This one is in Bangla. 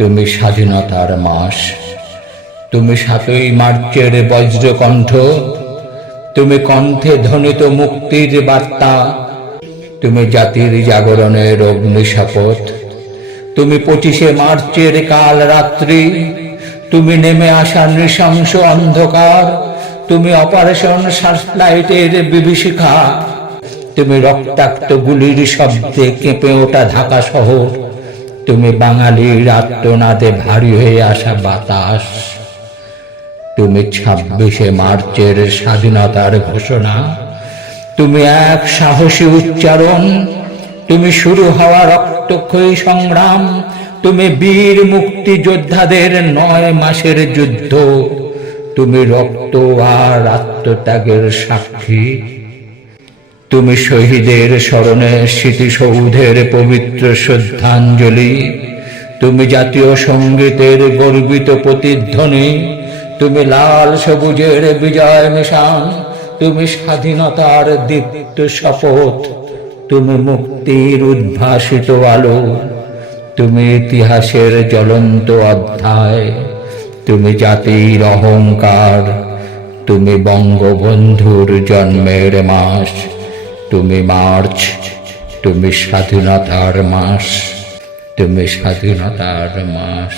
তুমি স্বাধীনতার মাস, তুমি সাতই মার্চের বজ্রকণ্ঠ, তুমি কণ্ঠে ধ্বনিত মুক্তির বার্তা, তুমি জাতির জাগরণের অগ্নিশপথ, তুমি পঁচিশে মার্চের কাল রাত্রি, তুমি নেমে আসা নৃশংস অন্ধকার, তুমি অপারেশন সার্চলাইটের বিভীষিকা, তুমি রক্তাক্ত গুলির শব্দে কেঁপে ওঠা ঢাকা শহর তুমি বাঙালির আত্মনাদে ভারী হয়ে আসা বাতাস। তুমি ছাব্বিশে মার্চের স্বাধীনতার ঘোষণা। তুমি এক সাহসী উচ্চারণ। তুমি শুরু হওয়া রক্তক্ষয়ী সংগ্রাম। তুমি বীর মুক্তি যোদ্ধাদের নয় মাসের যুদ্ধ। তুমি রক্ত আর আত্মত্যাগের সাক্ষী। তুমি শহীদের স্মরণে স্মৃতিসৌধের পবিত্র শ্রদ্ধাঞ্জলি। তুমি জাতীয় সঙ্গীতের গর্বিত প্রতিধ্বনি। তুমি লাল সবুজের বিজয় মিশান তুমি স্বাধীনতার দীপ্ত শপথ। তুমি মুক্তির উদ্ভাসিত আলো। তুমি ইতিহাসের জ্বলন্ত অধ্যায়। তুমি জাতির অহংকার। তুমি বঙ্গবন্ধুর জন্মের মাস। তুমি মার্চ তুমি স্বাধীনতার মাস তুমি স্বাধীনতার মাস।